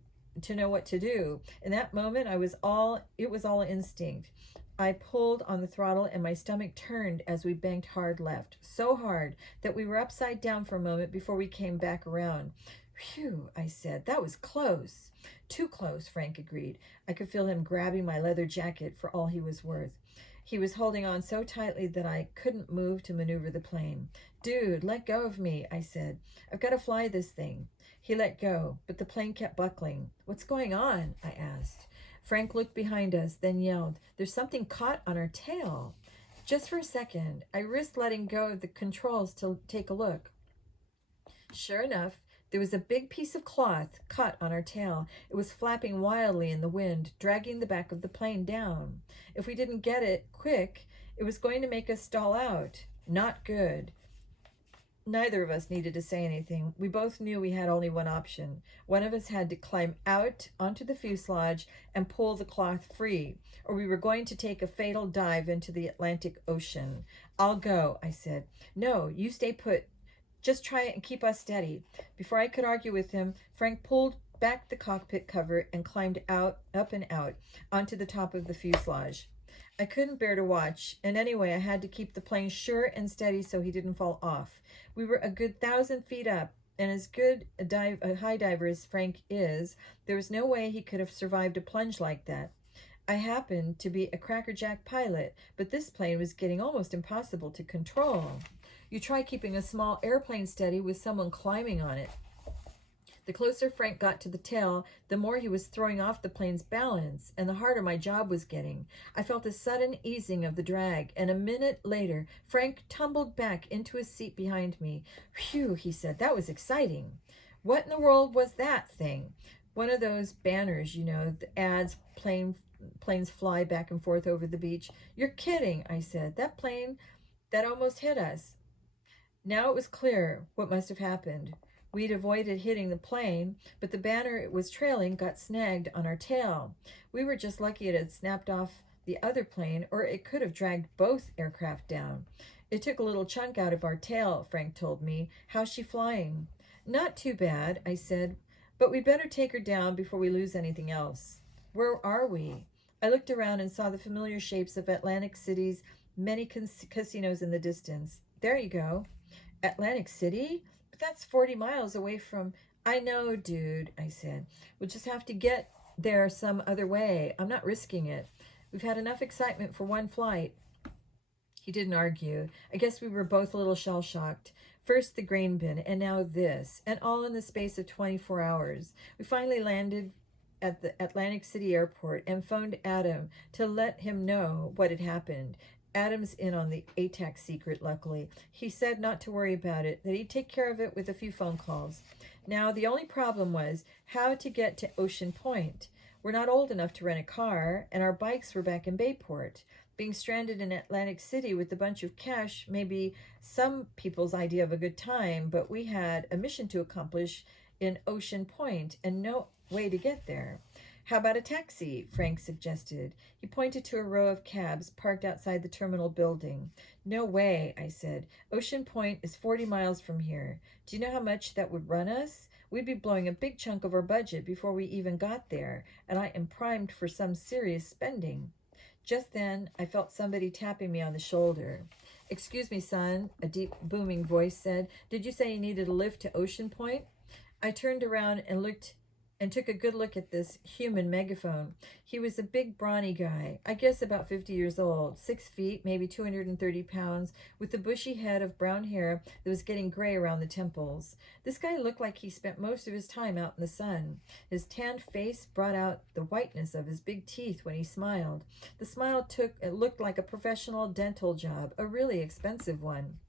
know what to do. In that moment, it was all instinct. I pulled on the throttle and my stomach turned as we banked hard left. So hard that we were upside down for a moment before we came back around. Phew, I said. That was close. Too close, Frank agreed. I could feel him grabbing my leather jacket for all he was worth. He was holding on so tightly that I couldn't move to maneuver the plane. Dude, let go of me, I said. I've got to fly this thing. He let go, but the plane kept buckling. What's going on? I asked. Frank looked behind us, then yelled, There's something caught on our tail. Just for a second, I risked letting go of the controls to take a look. Sure enough, there was a big piece of cloth caught on our tail. It was flapping wildly in the wind, dragging the back of the plane down. If we didn't get it quick, it was going to make us stall out. Not good. Neither of us needed to say anything. We both knew we had only one option. One of us had to climb out onto the fuselage and pull the cloth free, or we were going to take a fatal dive into the Atlantic Ocean. I'll go, I said. No, you stay put. Just try and keep us steady. Before I could argue with him, Frank pulled back the cockpit cover and climbed up and out onto the top of the fuselage. I couldn't bear to watch, and anyway, I had to keep the plane sure and steady so he didn't fall off. We were a good 1,000 feet up, and as good a high diver as Frank is, there was no way he could have survived a plunge like that. I happened to be a crackerjack pilot, but this plane was getting almost impossible to control. You try keeping a small airplane steady with someone climbing on it. The closer Frank got to the tail, the more he was throwing off the plane's balance, and the harder my job was getting. I felt a sudden easing of the drag, and a minute later, Frank tumbled back into his seat behind me. Phew, he said, that was exciting. What in the world was that thing? One of those banners, you know, the ads plane planes fly back and forth over the beach. You're kidding, I said. That plane that almost hit us. Now it was clear what must have happened. We'd avoided hitting the plane, but the banner it was trailing got snagged on our tail. We were just lucky it had snapped off the other plane, or it could have dragged both aircraft down. It took a little chunk out of our tail, Frank told me. How's she flying? Not too bad, I said, but we'd better take her down before we lose anything else. Where are we? I looked around and saw the familiar shapes of Atlantic City's many casinos in the distance. There you go. Atlantic City? But that's 40 miles away from... I know, dude, I said. We'll just have to get there some other way. I'm not risking it. We've had enough excitement for one flight. He didn't argue. I guess we were both a little shell-shocked. First the grain bin, and now this, and all in the space of 24 hours. We finally landed at the Atlantic City airport and phoned Adam to let him know what had happened. Adam's in on the ATAC secret, luckily. He said not to worry about it, that he'd take care of it with a few phone calls. Now, the only problem was how to get to Ocean Point. We're not old enough to rent a car, and our bikes were back in Bayport. Being stranded in Atlantic City with a bunch of cash may be some people's idea of a good time, but we had a mission to accomplish in Ocean Point and no way to get there. How about a taxi? Frank suggested. He pointed to a row of cabs parked outside the terminal building. No way, I said. Ocean Point is 40 miles from here. Do you know how much that would run us? We'd be blowing a big chunk of our budget before we even got there, and I am primed for some serious spending. Just then, I felt somebody tapping me on the shoulder. Excuse me, son, a deep, booming voice said. Did you say you needed a lift to Ocean Point? I turned around and took a good look at this human megaphone. He was a big, brawny guy, I guess about 50 years old, 6 feet, maybe 230 pounds, with a bushy head of brown hair that was getting gray around the temples. This guy looked like he spent most of his time out in the sun. His tanned face brought out the whiteness of his big teeth when he smiled. The smile looked like a professional dental job, a really expensive one.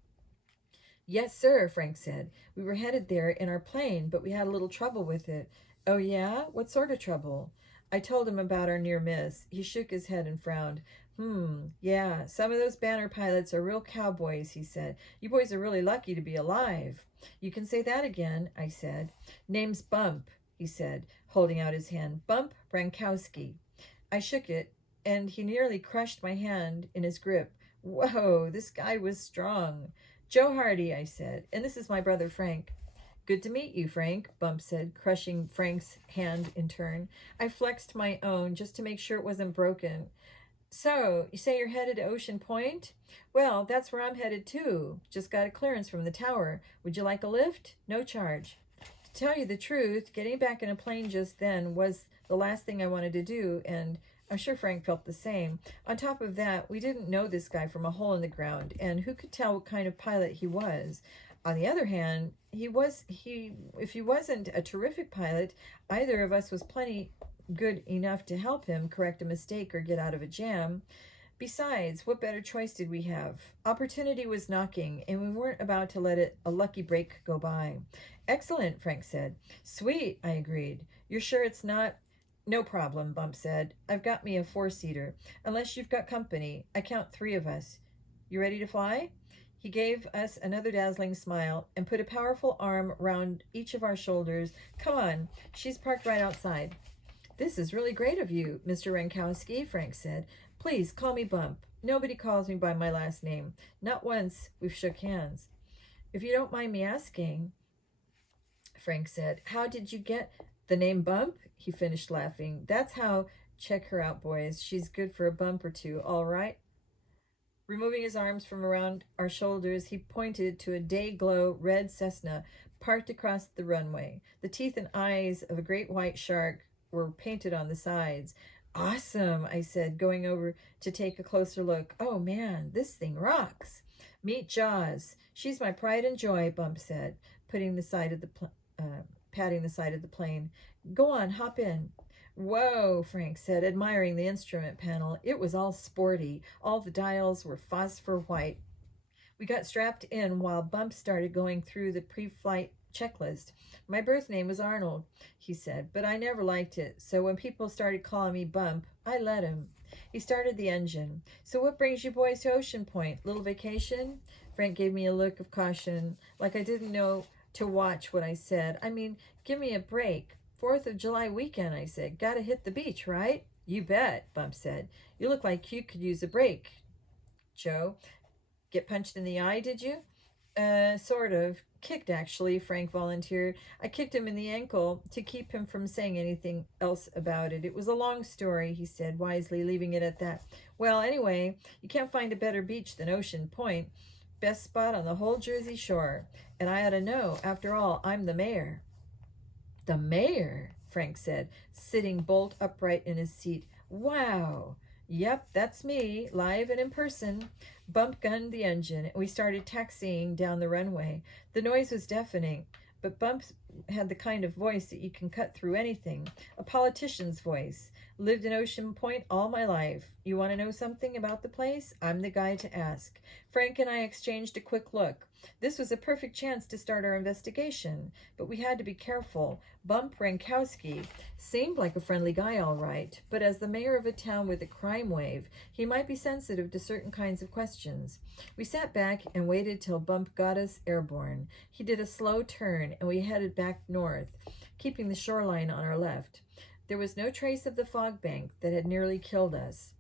Yes, sir, Frank said. We were headed there in our plane, but we had a little trouble with it. Oh, yeah? What sort of trouble? I told him about our near miss. He shook his head and frowned. Yeah, some of those banner pilots are real cowboys, he said. You boys are really lucky to be alive. You can say that again, I said. Name's Bump, he said, holding out his hand. Bump Brankowski. I shook it, and he nearly crushed my hand in his grip. Whoa, this guy was strong. Joe Hardy, I said, and this is my brother Frank. Good to meet you, Frank, Bump said, crushing Frank's hand in turn. I flexed my own just to make sure it wasn't broken. So, you say you're headed to Ocean Point? Well, that's where I'm headed too. Just got a clearance from the tower. Would you like a lift? No charge. To tell you the truth, getting back in a plane just then was the last thing I wanted to do, and I'm sure Frank felt the same. On top of that, we didn't know this guy from a hole in the ground, and who could tell what kind of pilot he was? On the other hand, if he wasn't a terrific pilot, either of us was plenty good enough to help him correct a mistake or get out of a jam. Besides, what better choice did we have? Opportunity was knocking, and we weren't about to let a lucky break go by. Excellent, Frank said. Sweet, I agreed. You're sure it's not? No problem, Bump said. I've got me a 4-seater. Unless you've got company. I count 3 of us. You ready to fly? He gave us another dazzling smile and put a powerful arm round each of our shoulders. Come on, she's parked right outside. This is really great of you, Mr. Rankowski, Frank said. Please call me Bump. Nobody calls me by my last name. Not once we've shook hands. If you don't mind me asking, Frank said, how did you get the name Bump? He finished laughing. That's how. Check her out, boys. She's good for a bump or two, all right? Removing his arms from around our shoulders, he pointed to a day-glow red Cessna parked across the runway. The teeth and eyes of a great white shark were painted on the sides. Awesome, I said, going over to take a closer look. Oh, man, this thing rocks. Meet Jaws. She's my pride and joy, Bump said, patting the side of the plane. Go on, hop in. Whoa, Frank said, admiring the instrument panel. It was all sporty. All the dials were phosphor white. We got strapped in while Bump started going through the pre-flight checklist. My birth name was Arnold, he said, but I never liked it, so when people started calling me Bump, I let him. He started the engine. So what brings you boys to Ocean Point? Little vacation? Frank gave me a look of caution, like I didn't know to watch what I said. I mean, give me a break. 4th of July weekend, I said. Gotta hit the beach, right? You bet, Bump said. You look like you could use a break, Joe. Get punched in the eye, did you? Sort of. Kicked, actually, Frank volunteered. I kicked him in the ankle to keep him from saying anything else about it. It was a long story, he said, wisely, leaving it at that. Well, anyway, you can't find a better beach than Ocean Point. Best spot on the whole Jersey Shore. And I ought to know. After all, I'm the mayor. The mayor, Frank said, sitting bolt upright in his seat. Wow. Yep, that's me, live and in person. Bump gunned the engine, and we started taxiing down the runway. The noise was deafening, but Bump had the kind of voice that you can cut through anything, a politician's voice. Lived in Ocean Point all my life. You want to know something about the place? I'm the guy to ask. Frank and I exchanged a quick look. This was a perfect chance to start our investigation, but we had to be careful. Bump Rankowski seemed like a friendly guy, all right, but as the mayor of a town with a crime wave, he might be sensitive to certain kinds of questions. We sat back and waited till Bump got us airborne. He did a slow turn, and we headed back north, keeping the shoreline on our left. There was no trace of the fog bank that had nearly killed us.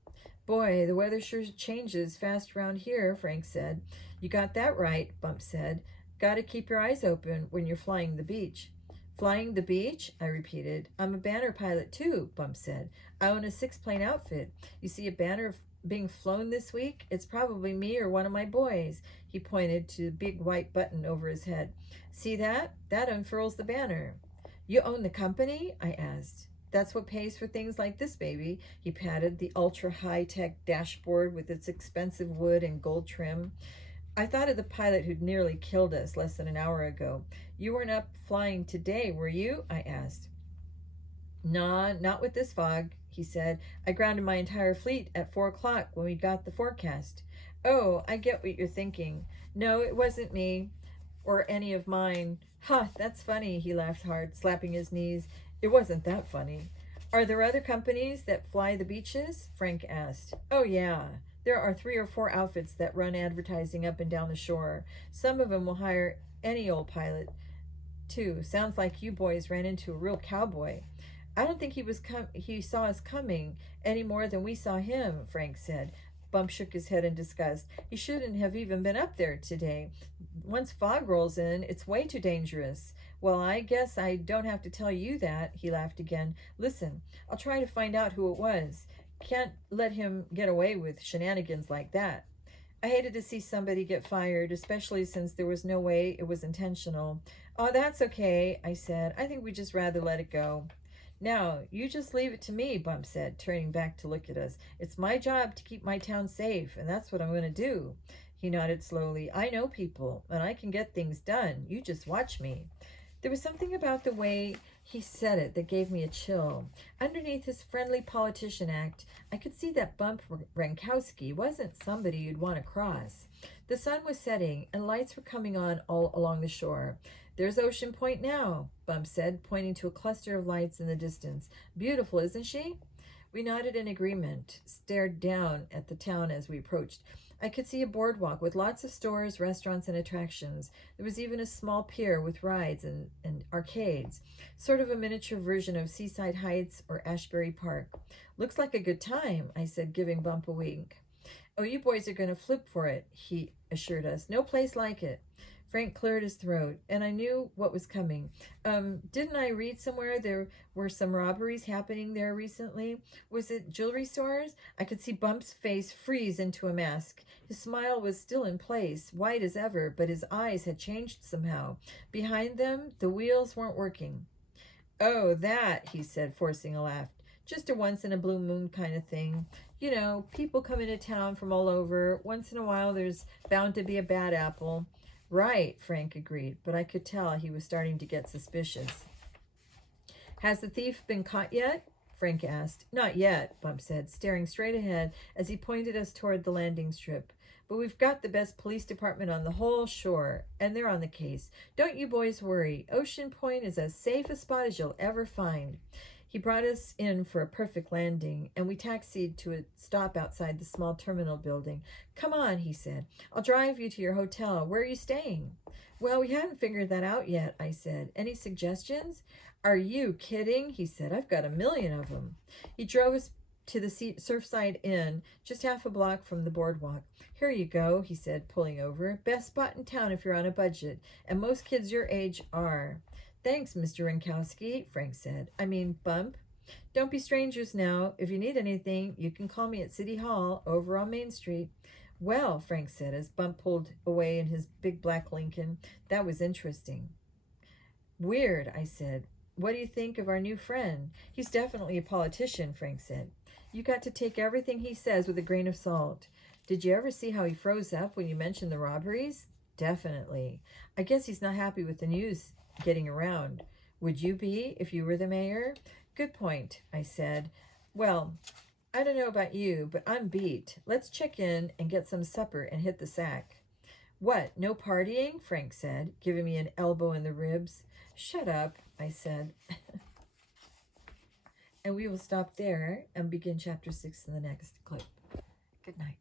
Boy, the weather sure changes fast around here, Frank said. You got that right, Bump said. Got to keep your eyes open when you're flying the beach. Flying the beach? I repeated. I'm a banner pilot too, Bump said. I own a 6-plane outfit. You see a banner being flown this week? It's probably me or one of my boys. He pointed to the big white button over his head. See that? That unfurls the banner. You own the company? I asked. That's what pays for things like this, baby. He patted the ultra-high-tech dashboard with its expensive wood and gold trim. I thought of the pilot who'd nearly killed us less than an hour ago. You weren't up flying today, were you? I asked. Nah, not with this fog, he said. I grounded my entire fleet at 4 o'clock when we got the forecast. Oh, I get what you're thinking. No, it wasn't me or any of mine. Ha, that's funny, he laughed hard, slapping his knees. It wasn't that funny. Are there other companies that fly the beaches? Frank asked. Oh, yeah. There are 3 or 4 outfits that run advertising up and down the shore. Some of them will hire any old pilot, too. Sounds like you boys ran into a real cowboy. I don't think he saw us coming any more than we saw him, Frank said. Bump shook his head in disgust. He shouldn't have even been up there today. Once fog rolls in, it's way too dangerous. Well, I guess I don't have to tell you that, he laughed again. Listen, I'll try to find out who it was. Can't let him get away with shenanigans like that. I hated to see somebody get fired, especially since there was no way it was intentional. Oh, that's okay, I said. I think we'd just rather let it go. Now, you just leave it to me, Bump said, turning back to look at us. It's my job to keep my town safe, and that's what I'm going to do. He nodded slowly. I know people, and I can get things done. You just watch me. There was something about the way he said it that gave me a chill. Underneath his friendly politician act, I could see that Bump Rankowski wasn't somebody you'd want to cross. The sun was setting, and lights were coming on all along the shore. There's Ocean Point now, Bump said, pointing to a cluster of lights in the distance. Beautiful, isn't she? We nodded in agreement, stared down at the town as we approached. I could see a boardwalk with lots of stores, restaurants, and attractions. There was even a small pier with rides and arcades, sort of a miniature version of Seaside Heights or Ashbury Park. Looks like a good time, I said, giving Bump a wink. Oh, you boys are going to flip for it, he assured us. No place like it. Frank cleared his throat, and I knew what was coming. Didn't I read somewhere there were some robberies happening there recently? Was it jewelry stores? I could see Bump's face freeze into a mask. His smile was still in place, white as ever, but his eyes had changed somehow. Behind them, the wheels weren't working. Oh, that, he said, forcing a laugh. Just a once-in-a-blue-moon kind of thing. You know, people come into town from all over. Once in a while, there's bound to be a bad apple. Right, Frank agreed, but I could tell he was starting to get suspicious. Has the thief been caught yet? Frank asked. Not yet, Bump said, staring straight ahead as he pointed us toward the landing strip. But we've got the best police department on the whole shore, and they're on the case. Don't you boys worry. Ocean Point is as safe a spot as you'll ever find. He brought us in for a perfect landing, and we taxied to a stop outside the small terminal building. Come on, he said. I'll drive you to your hotel. Where are you staying? Well, we hadn't figured that out yet, I said. Any suggestions? Are you kidding? He said. I've got 1,000,000 of them. He drove us to the Surfside Inn, just half a block from the boardwalk. Here you go, he said, pulling over. Best spot in town if you're on a budget, and most kids your age are. Thanks, Mr. Rinkowski, Frank said. I mean, Bump. Don't be strangers now. If you need anything, you can call me at City Hall over on Main Street. Well, Frank said as Bump pulled away in his big black Lincoln, that was interesting. Weird, I said. What do you think of our new friend? He's definitely a politician, Frank said. You got to take everything he says with a grain of salt. Did you ever see how he froze up when you mentioned the robberies? Definitely. I guess he's not happy with the news getting around. Would you be if you were the mayor? Good point, I said. Well, I don't know about you, but I'm beat. Let's check in and get some supper and hit the sack. What, no partying? Frank said, giving me an elbow in the ribs. Shut up, I said. And we will stop there and begin chapter 6 in the next clip. Good night.